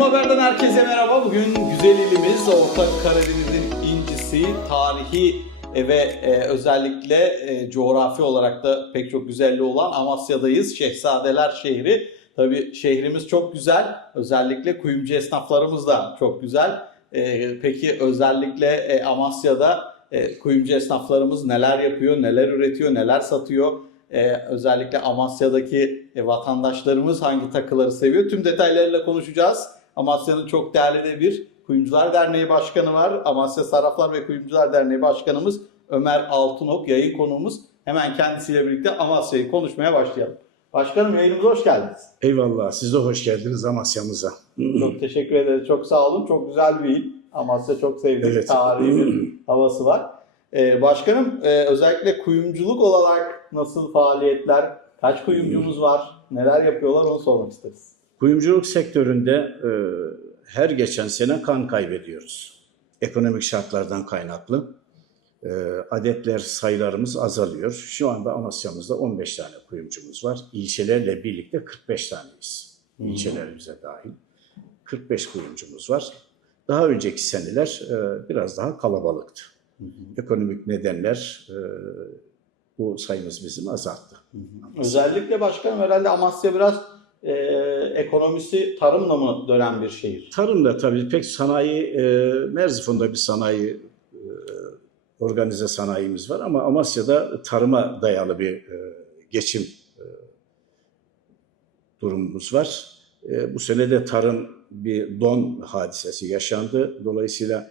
Haber'den herkese merhaba. Bugün güzel ilimiz Orta Karadeniz'in incisi, tarihi e, ve e, özellikle e, coğrafi olarak da pek çok güzelliği olan Amasya'dayız. Şehzadeler şehri. Tabii şehrimiz çok güzel. Özellikle kuyumcu esnaflarımız da çok güzel. E, peki özellikle e, Amasya'da e, kuyumcu esnaflarımız neler yapıyor, neler üretiyor, neler satıyor? Ee, özellikle Amasya'daki e, vatandaşlarımız hangi takıları seviyor? Tüm detaylarıyla konuşacağız. Amasya'nın çok değerli de bir Kuyumcular Derneği Başkanı var. Amasya Sarraflar ve Kuyumcular Derneği Başkanımız Ömer Altınok yayın konuğumuz. Hemen kendisiyle birlikte Amasya'yı konuşmaya başlayalım. Başkanım yayınımıza hoş geldiniz. Eyvallah. Siz de hoş geldiniz Amasya'mıza. Çok teşekkür ederiz. Çok sağ olun. Çok güzel bir il. Amasya çok sevdiğim Evet. tarihi bir havası var. Ee, başkanım e, özellikle kuyumculuk olarak nasıl faaliyetler, kaç kuyumcumuz var, neler yapıyorlar onu sormak isteriz. Kuyumculuk sektöründe e, her geçen sene kan kaybediyoruz. Ekonomik şartlardan kaynaklı. E, adetler, sayılarımız azalıyor. Şu anda Amasya'mızda 15 tane kuyumcumuz var. İlçelerle birlikte 45 taneyiz. İlçelerimize dahil. 45 kuyumcumuz var. Daha önceki seneler e, biraz daha kalabalıktı. Ekonomik nedenler e, bu sayımız bizim azalttı. Özellikle başkanım herhalde Amasya biraz e, ekonomisi tarımla mı dönen bir şehir? Tarımda tabii pek sanayi, e, Merzifon'da bir sanayi, e, organize sanayimiz var ama Amasya'da tarıma dayalı bir e, geçim e, durumumuz var. E, bu sene de tarım bir don hadisesi yaşandı. Dolayısıyla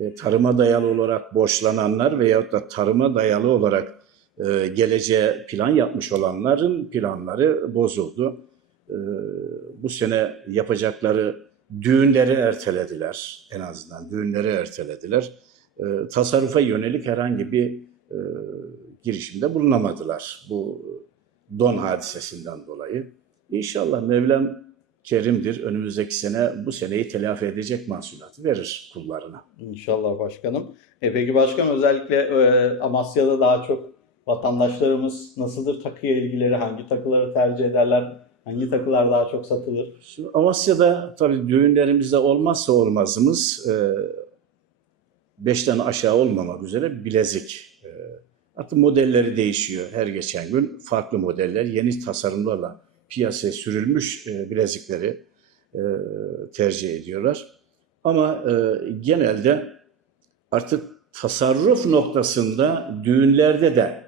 e, tarıma dayalı olarak borçlananlar veyahut da tarıma dayalı olarak e, geleceğe plan yapmış olanların planları bozuldu. E, bu sene yapacakları düğünleri ertelediler en azından düğünleri ertelediler. E, tasarrufa yönelik herhangi bir e, girişimde bulunamadılar bu don hadisesinden dolayı. İnşallah Mevlam kerimdir. Önümüzdeki sene bu seneyi telafi edecek mahsulatı verir kullarına. İnşallah başkanım. E peki başkanım özellikle e, Amasya'da daha çok vatandaşlarımız nasıldır takıya ilgileri, hangi takıları tercih ederler, hangi takılar daha çok satılır? Şimdi Amasya'da tabii düğünlerimizde olmazsa olmazımız e, beşten aşağı olmamak üzere bilezik. E, artık modelleri değişiyor her geçen gün. Farklı modeller, yeni tasarımlarla piyasaya sürülmüş e, bilezikleri e, tercih ediyorlar. Ama e, genelde artık tasarruf noktasında düğünlerde de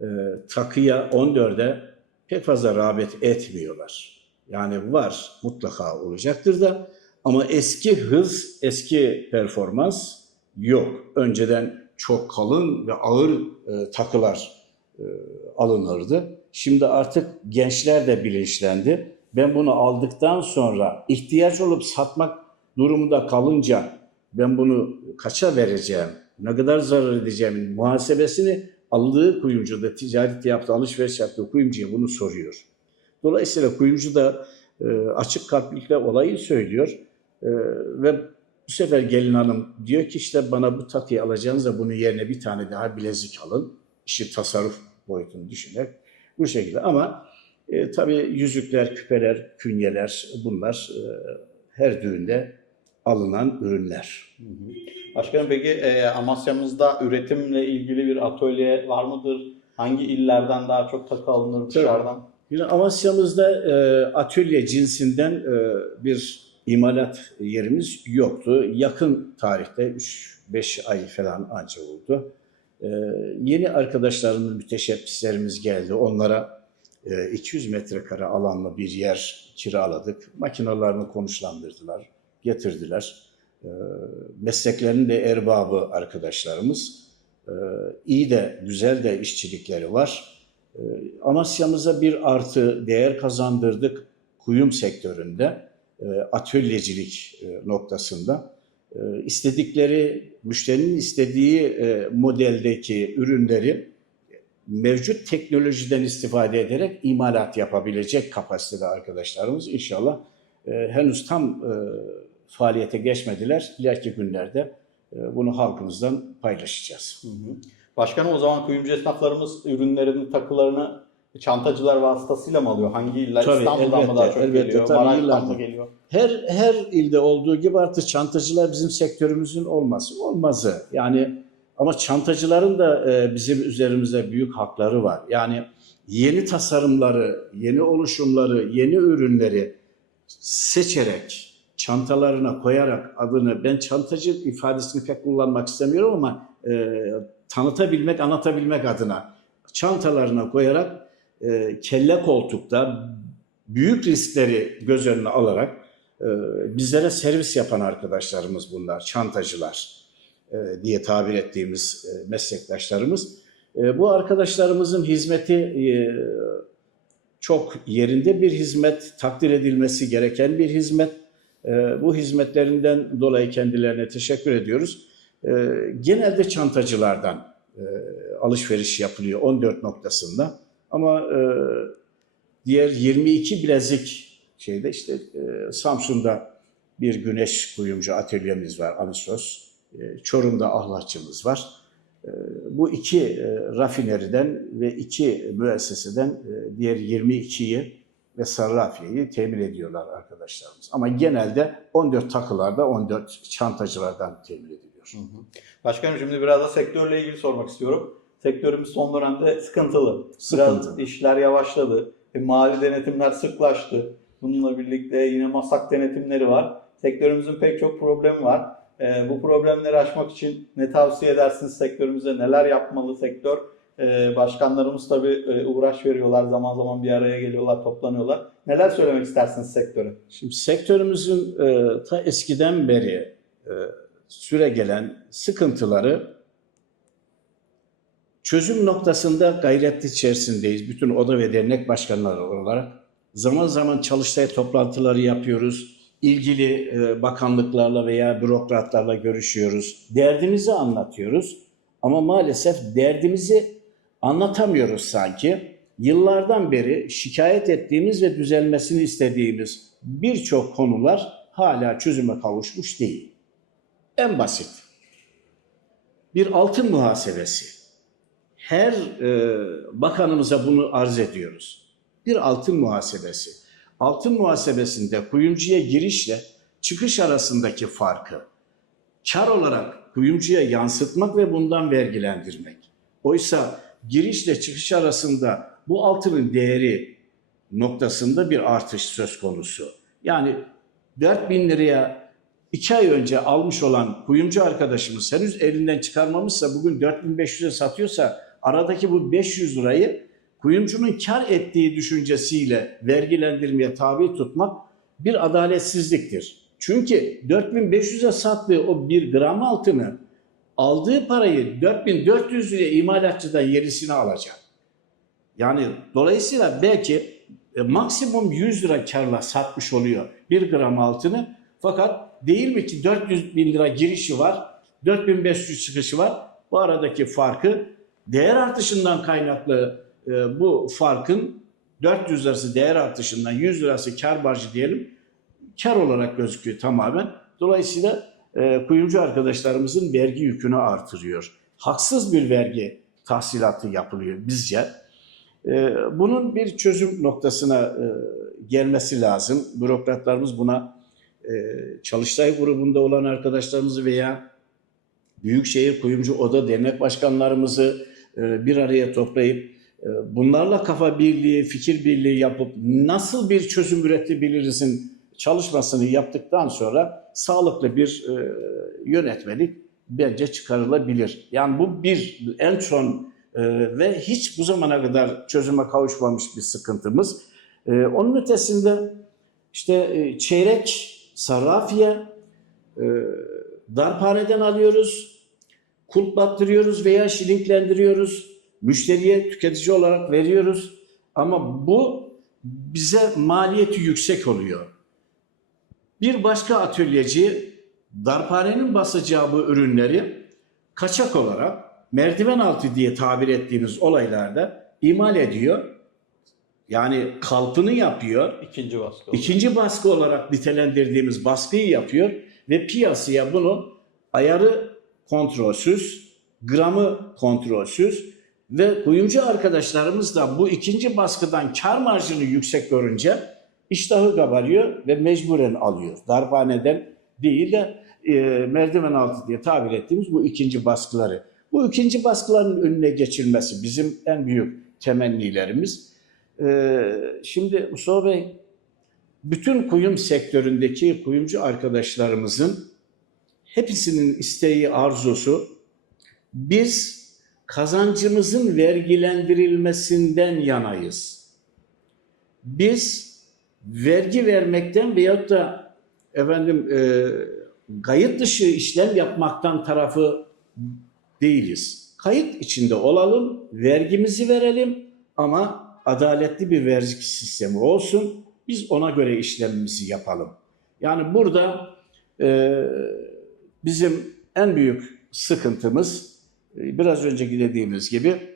e, takıya 14'e pek fazla rağbet etmiyorlar. Yani var mutlaka olacaktır da ama eski hız, eski performans yok. Önceden çok kalın ve ağır e, takılar e, alınırdı. Şimdi artık gençler de bilinçlendi. Ben bunu aldıktan sonra ihtiyaç olup satmak durumunda kalınca ben bunu kaça vereceğim, ne kadar zarar edeceğimin muhasebesini aldığı kuyumcu da ticaret yaptığı, alışveriş yaptığı kuyumcuya bunu soruyor. Dolayısıyla kuyumcu da e, açık kalplikle olayı söylüyor. E, ve bu sefer gelin hanım diyor ki işte bana bu takıyı alacağınızda bunun yerine bir tane daha bilezik alın. İşi tasarruf boyutunu düşünerek bu şekilde. Ama e, tabii yüzükler, küpeler, künyeler bunlar e, her düğünde alınan ürünler. Başkanım peki e, Amasya'mızda üretimle ilgili bir atölye var mıdır? Hangi illerden daha çok takı alınır dışarıdan? Yine Amasya'mızda e, atölye cinsinden e, bir imalat yerimiz yoktu. Yakın tarihte 3-5 ay falan anca oldu. E, yeni arkadaşlarımız, müteşebbislerimiz geldi. Onlara e, 200 metrekare alanlı bir yer kiraladık. Makinalarını konuşlandırdılar, getirdiler. E, mesleklerinin de erbabı arkadaşlarımız. E, iyi de, güzel de işçilikleri var. E, Amasya'mıza bir artı değer kazandırdık kuyum sektöründe, e, atölyecilik e, noktasında. İstedikleri, müşterinin istediği e, modeldeki ürünleri mevcut teknolojiden istifade ederek imalat yapabilecek kapasitede arkadaşlarımız inşallah henüz tam faaliyete geçmediler. İleriki günlerde e, bunu halkımızdan paylaşacağız. Başkanım o zaman kuyumcu esnaflarımız ürünlerini, takılarını çantacılar vasıtasıyla mı alıyor? Hangi iller? Tabii, İstanbul'dan mı elbette, daha çok elbette, geliyor? tabii, Maraş'tan mı geliyor? Her her ilde olduğu gibi artık çantacılar bizim sektörümüzün olması olmazı. Yani ama çantacıların da e, bizim üzerimizde büyük hakları var. Yani yeni tasarımları, yeni oluşumları, yeni ürünleri seçerek, çantalarına koyarak adını, ben çantacı ifadesini pek kullanmak istemiyorum ama e, tanıtabilmek, anlatabilmek adına çantalarına koyarak e, kelle koltukta büyük riskleri göz önüne alarak e, bizlere servis yapan arkadaşlarımız bunlar, çantacılar e, diye tabir ettiğimiz e, meslektaşlarımız. E, bu arkadaşlarımızın hizmeti e, çok yerinde bir hizmet, takdir edilmesi gereken bir hizmet. E, bu hizmetlerinden dolayı kendilerine teşekkür ediyoruz. E, genelde çantacılardan e, alışveriş yapılıyor 14 noktasında. Ama e, diğer 22 bilezik şeyde işte e, Samsun'da bir güneş kuyumcu atölyemiz var Amisos. E, Çorum'da ahlatçımız var. Bu iki rafineriden ve iki müesseseden diğer 22'yi ve Sarrafiye'yi temin ediyorlar arkadaşlarımız. Ama genelde 14 takılarda 14 çantacılardan temin ediliyor. Başkanım şimdi biraz da sektörle ilgili sormak istiyorum. Sektörümüz son dönemde sıkıntılı. Biraz Sıkıntılı. işler yavaşladı. E, mali denetimler sıklaştı. Bununla birlikte yine masak denetimleri var. Sektörümüzün pek çok problemi var. E, bu problemleri aşmak için ne tavsiye edersiniz sektörümüze? Neler yapmalı sektör? E, başkanlarımız tabii e, uğraş veriyorlar. Zaman zaman bir araya geliyorlar, toplanıyorlar. Neler söylemek istersiniz sektöre? Şimdi sektörümüzün e, ta eskiden beri e, süre gelen sıkıntıları çözüm noktasında gayret içerisindeyiz. Bütün oda ve dernek başkanları olarak zaman zaman çalıştay toplantıları yapıyoruz. İlgili e, bakanlıklarla veya bürokratlarla görüşüyoruz. Derdimizi anlatıyoruz. Ama maalesef derdimizi anlatamıyoruz sanki. Yıllardan beri şikayet ettiğimiz ve düzelmesini istediğimiz birçok konular hala çözüme kavuşmuş değil. En basit. Bir altın muhasebesi. Her e, bakanımıza bunu arz ediyoruz. Bir altın muhasebesi. Altın muhasebesinde kuyumcuya girişle çıkış arasındaki farkı kar olarak kuyumcuya yansıtmak ve bundan vergilendirmek. Oysa girişle çıkış arasında bu altının değeri noktasında bir artış söz konusu. Yani 4000 liraya 2 ay önce almış olan kuyumcu arkadaşımız henüz elinden çıkarmamışsa bugün 4500'e satıyorsa aradaki bu 500 lirayı kuyumcunun kar ettiği düşüncesiyle vergilendirmeye tabi tutmak bir adaletsizliktir. Çünkü 4500'e sattığı o bir gram altını aldığı parayı 4400 liraya imalatçıdan yenisini alacak. Yani dolayısıyla belki e, maksimum 100 lira karla satmış oluyor bir gram altını. Fakat değil mi ki 400 bin lira girişi var, 4500 çıkışı var. Bu aradaki farkı değer artışından kaynaklı e, bu farkın 400 lirası değer artışından 100 lirası kar marjı diyelim kar olarak gözüküyor tamamen. Dolayısıyla e, kuyumcu arkadaşlarımızın vergi yükünü artırıyor. Haksız bir vergi tahsilatı yapılıyor bizce. E, bunun bir çözüm noktasına e, gelmesi lazım. Bürokratlarımız buna e, Çalıştay grubunda olan arkadaşlarımızı veya Büyükşehir Kuyumcu Oda Dernek Başkanlarımızı bir araya toplayıp bunlarla kafa birliği, fikir birliği yapıp nasıl bir çözüm üretebilirizin çalışmasını yaptıktan sonra sağlıklı bir e, yönetmelik bence çıkarılabilir. Yani bu bir en son e, ve hiç bu zamana kadar çözüme kavuşmamış bir sıkıntımız. E, onun ötesinde işte e, çeyrek sarrafiye e, darphaneden alıyoruz, kulp battırıyoruz veya şilinklendiriyoruz. Müşteriye tüketici olarak veriyoruz. Ama bu bize maliyeti yüksek oluyor. Bir başka atölyeci darphanenin basacağı bu ürünleri kaçak olarak merdiven altı diye tabir ettiğimiz olaylarda imal ediyor. Yani kalpını yapıyor. İkinci baskı. İkinci baskı olarak nitelendirdiğimiz baskıyı yapıyor ve piyasaya bunu ayarı kontrolsüz, gramı kontrolsüz Ve kuyumcu arkadaşlarımız da bu ikinci baskıdan kar marjını yüksek görünce iştahı kabarıyor ve mecburen alıyor. Darphaneden değil de e, merdiven altı diye tabir ettiğimiz bu ikinci baskıları. Bu ikinci baskıların önüne geçilmesi bizim en büyük temennilerimiz. E, şimdi Mustafa Bey, bütün kuyum sektöründeki kuyumcu arkadaşlarımızın hepsinin isteği, arzusu biz kazancımızın vergilendirilmesinden yanayız. Biz vergi vermekten veyahut da efendim e, kayıt dışı işlem yapmaktan tarafı değiliz. Kayıt içinde olalım, vergimizi verelim ama adaletli bir vergi sistemi olsun. Biz ona göre işlemimizi yapalım. Yani burada e, bizim en büyük sıkıntımız e, biraz önceki dediğimiz gibi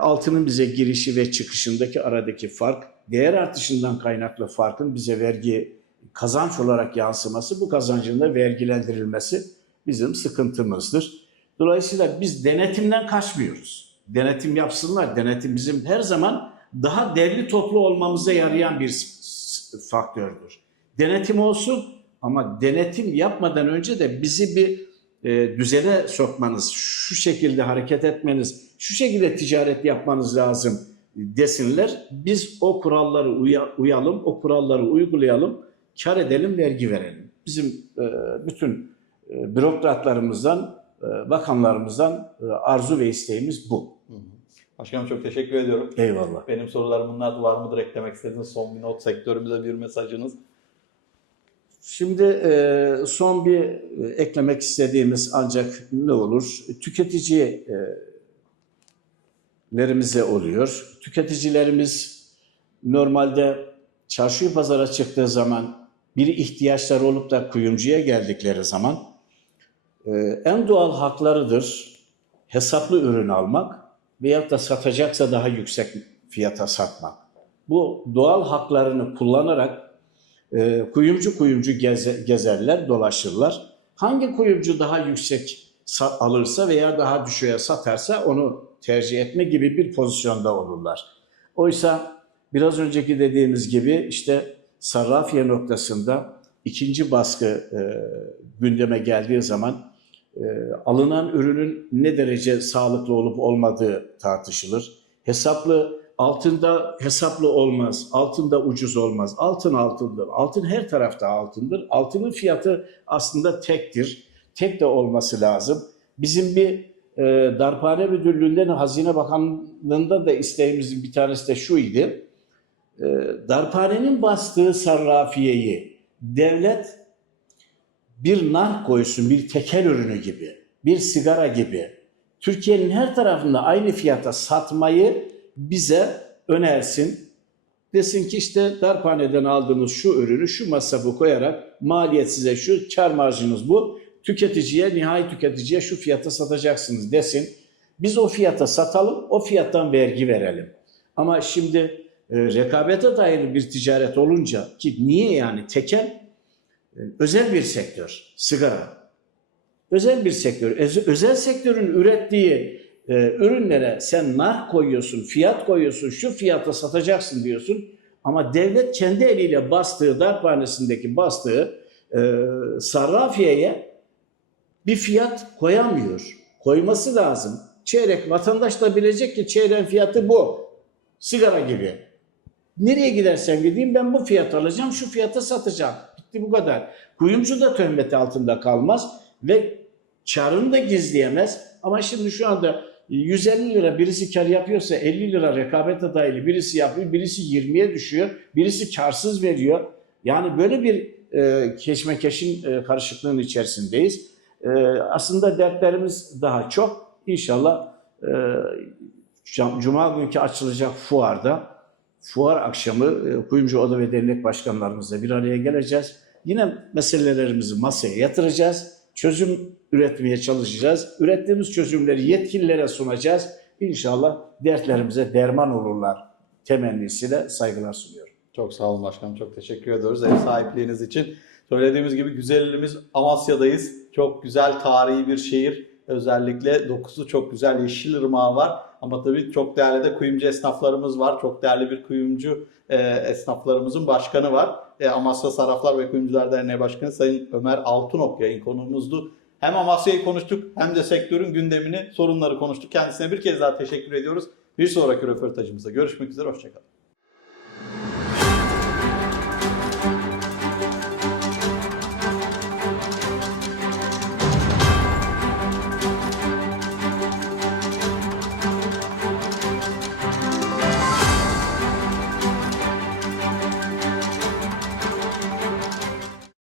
altının bize girişi ve çıkışındaki aradaki fark, değer artışından kaynaklı farkın bize vergi kazanç olarak yansıması, bu kazancın da vergilendirilmesi bizim sıkıntımızdır. Dolayısıyla biz denetimden kaçmıyoruz. Denetim yapsınlar. Denetim bizim her zaman daha derli toplu olmamıza yarayan bir faktördür. Denetim olsun ama denetim yapmadan önce de bizi bir e, düzene sokmanız, şu şekilde hareket etmeniz, şu şekilde ticaret yapmanız lazım desinler. Biz o kuralları uya- uyalım, o kuralları uygulayalım, kar edelim, vergi verelim. Bizim e, bütün e, bürokratlarımızdan, e, bakanlarımızdan arzu ve isteğimiz bu. Başkanım çok teşekkür ediyorum. Eyvallah. Benim sorularım bunlar var mıdır eklemek istediğiniz son bir not sektörümüze bir mesajınız? Şimdi son bir eklemek istediğimiz ancak ne olur? Tüketicilerimize oluyor. Tüketicilerimiz normalde çarşı pazara çıktığı zaman bir ihtiyaçları olup da kuyumcuya geldikleri zaman e, en doğal haklarıdır hesaplı ürün almak veyahut da satacaksa daha yüksek fiyata satmak. Bu doğal haklarını kullanarak e, kuyumcu kuyumcu geze- gezerler, dolaşırlar. Hangi kuyumcu daha yüksek sa- alırsa veya daha düşüğe satarsa onu tercih etme gibi bir pozisyonda olurlar. Oysa biraz önceki dediğimiz gibi işte sarrafiye noktasında ikinci baskı e, gündeme geldiği zaman e, alınan ürünün ne derece sağlıklı olup olmadığı tartışılır. Hesaplı altında hesaplı olmaz, altında ucuz olmaz. Altın altındır. Altın her tarafta altındır. Altının fiyatı aslında tektir. Tek de olması lazım. Bizim bir e, Darphane Müdürlüğü'nden Hazine Bakanlığı'ndan da isteğimizin bir tanesi de şu idi. E, darphanenin bastığı sarrafiyeyi devlet bir nar koysun, bir tekel ürünü gibi, bir sigara gibi Türkiye'nin her tarafında aynı fiyata satmayı bize önersin. Desin ki işte darphaneden aldığınız şu ürünü şu masrafı koyarak maliyet size şu, kar marjınız bu. Tüketiciye, nihai tüketiciye şu fiyata satacaksınız desin. Biz o fiyata satalım, o fiyattan vergi verelim. Ama şimdi e, rekabete dayalı bir ticaret olunca ki niye yani tekel e, özel bir sektör, sigara. Özel bir sektör. Özel sektörün ürettiği e, ürünlere sen nar koyuyorsun, fiyat koyuyorsun, şu fiyata satacaksın diyorsun. Ama devlet kendi eliyle bastığı, darphanesindeki bastığı e, sarrafiyeye bir fiyat koyamıyor. Koyması lazım. Çeyrek vatandaş da bilecek ki çeyreğin fiyatı bu. Sigara gibi. Nereye gidersen gideyim ben bu fiyat alacağım, şu fiyata satacağım. Bitti bu kadar. Kuyumcu da töhmet altında kalmaz ve karını da gizleyemez. Ama şimdi şu anda 150 lira birisi kar yapıyorsa 50 lira rekabet adaylı birisi yapıyor, birisi 20'ye düşüyor, birisi karsız veriyor. Yani böyle bir e, keşmekeşin e, karışıklığın içerisindeyiz. E, aslında dertlerimiz daha çok. İnşallah e, Cuma- günkü açılacak fuarda, fuar akşamı e, Kuyumcu Oda ve Dernek Başkanlarımızla bir araya geleceğiz. Yine meselelerimizi masaya yatıracağız. Çözüm üretmeye çalışacağız. Ürettiğimiz çözümleri yetkililere sunacağız. İnşallah dertlerimize derman olurlar temennisiyle saygılar sunuyorum. Çok sağ olun başkanım. Çok teşekkür ediyoruz ev sahipliğiniz için. Söylediğimiz gibi güzel ilimiz Amasya'dayız. Çok güzel tarihi bir şehir. Özellikle dokusu çok güzel Yeşilırmağı var. Ama tabii çok değerli de kuyumcu esnaflarımız var. Çok değerli bir kuyumcu e, esnaflarımızın başkanı var. E, Amasya Sarraflar ve Kuyumcular Derneği Başkanı Sayın Ömer Altınok yayın konuğumuzdu. Hem Amasya'yı konuştuk hem de sektörün gündemini, sorunları konuştuk. Kendisine bir kez daha teşekkür ediyoruz. Bir sonraki röportajımızda görüşmek üzere, hoşçakalın.